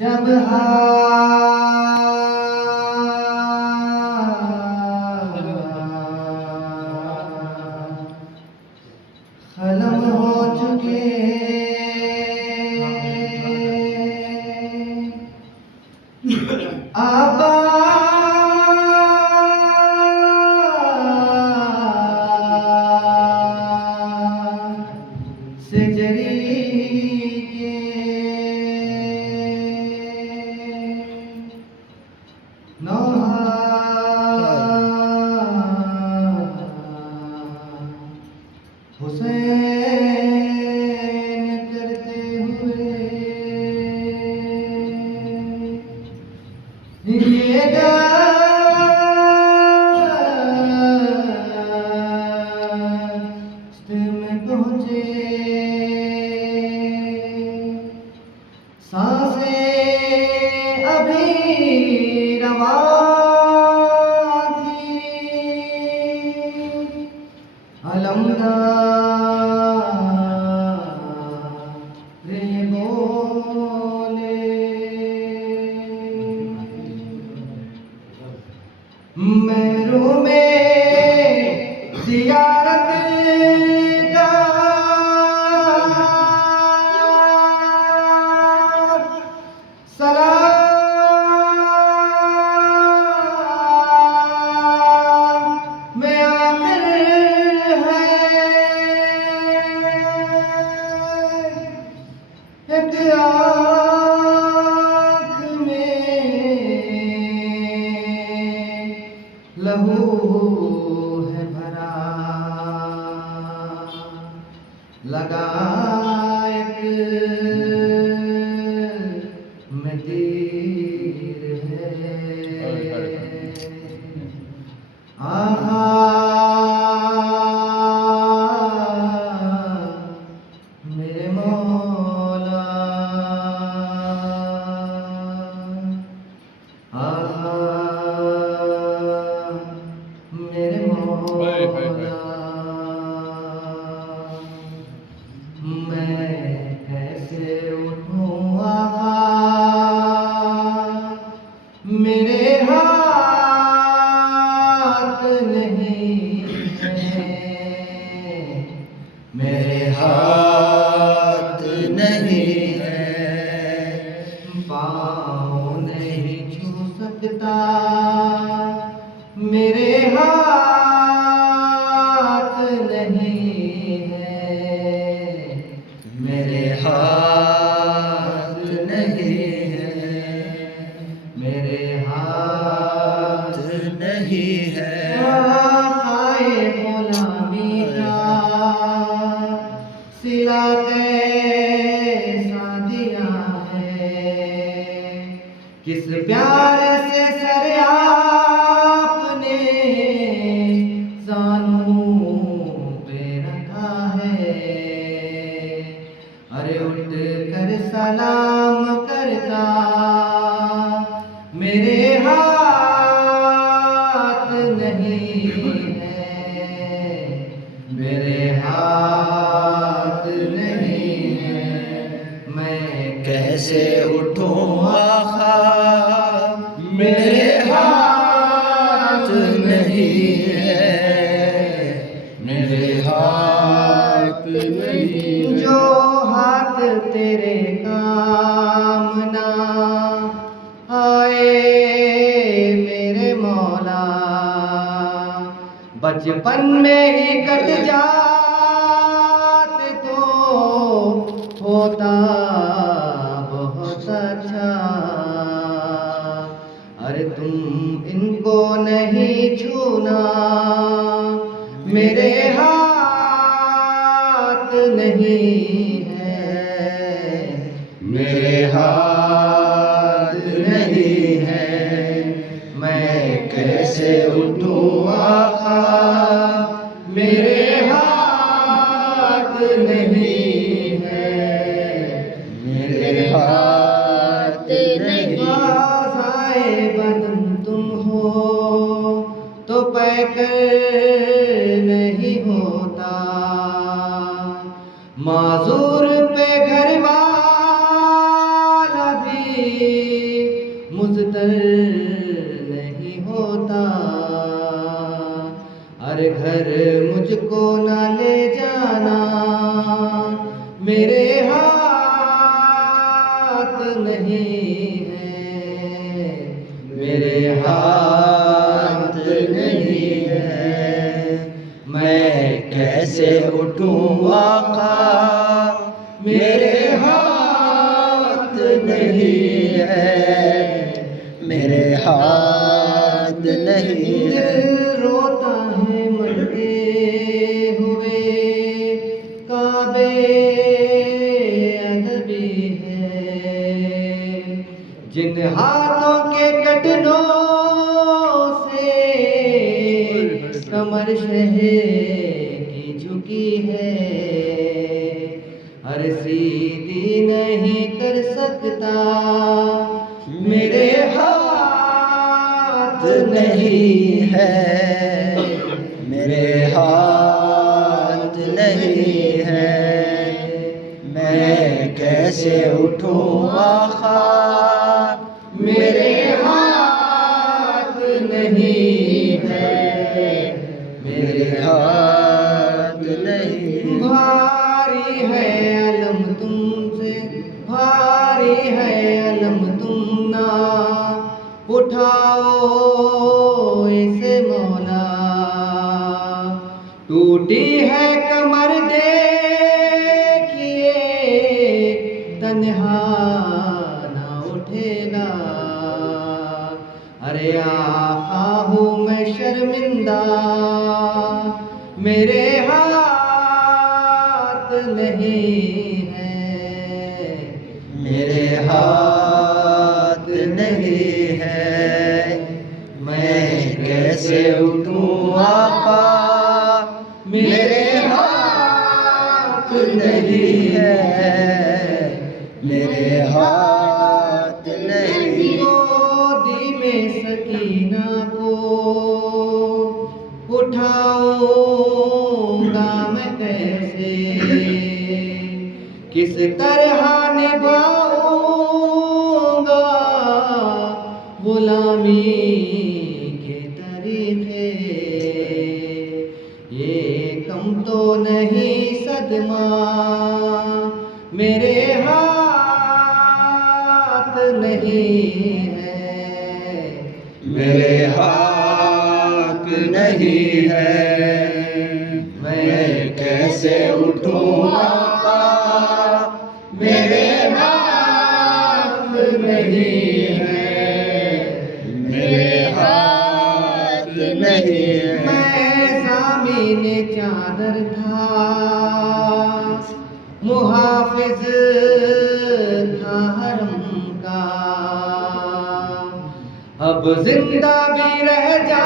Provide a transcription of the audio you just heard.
जब खलम हो चुके आबा से जरी के नौहा हुसैन करते हुए ये दस्त में पहुँचे सांसें अभी रवां थी अलमदार ये बोले महरूम ज़ियारत का सलाम में आखिर है एक आँख में लहू है भरा लगा एक में तीर है आहा मेरे मौला आहा मेरे मौला मैं कैसे उठूं आहा मेरे हाथ नहीं है मेरे हाथ नहीं है पाँव नहीं छू सकता मेरे हाथ नहीं है मेरे हाथ नहीं है मेरे हाथ नहीं है आए गुलामी का सिला कैसा दिया है किस प्यार से सर आपने जानू पे रखा है अरे उठ कर सलाम करता मेरे हाथ नहीं है मेरे हाथ नहीं है मैं कैसे उठूं आहा मेरे हाथ नहीं है मेरे हाथ नहीं जो हाथ तेरे काम ना आए मेरे मौला बचपन में ही कट जाते तो होता बहुत अच्छा अरे तुम इनको नहीं छूना मेरे हाथ नहीं है मेरे हाथ नहीं है मैं कैसे उठूं आका मेरे हाथ नहीं है मेरे हाथ नहीं आए बदन तुम हो तो पैकर नहीं होता माजूर पे घर वाला भी मुज़्तर नहीं होता। अरे घर मुझको ना ले जाना, मेरे हाथ नहीं है, मेरे हाथ नहीं है। मैं कैसे उठूं आका, मेरे हाथ नहीं है, मेरे हाथ नहीं है। दिल रोता है मरते हुए, काबे अदबी है। जिन हाथों के कटनों से कमर शहर की झुकी है, हर सीधी नहीं कर सकता, मेरे हाथ नहीं है, मेरे हाथ नहीं है। मैं कैसे उठूं आका, मेरे हाथ नहीं है, मेरे हाथ नहीं। भारी है अलम तुमसे, भारी है अलम तुम ना उठाओ इसे मौला। टूटी है कमर देखिए, तन्हा ना उठेगा। अरे आका हूँ मैं शर्मिंदा, मेरे हाथ नहीं है, मेरे हाथ नहीं है। मैं कैसे उठूं आका, मेरे हाथ नहीं है, मेरे हाथ नहीं। गोदी में सकीना को उठाऊंगा मैं कैसे, किस तरह निभाऊंगा गुलामी के तरीके। ये कम तो नहीं सदमा, मेरे हाथ नहीं है, मेरे हाथ नहीं है। मैं कैसे उठूं आका, मेरे हाथ नहीं है, मेरे हाथ नहीं है। मैं ज़मीने चादर था, मुहाफिज था हरम का, अब जिंदा भी रह जा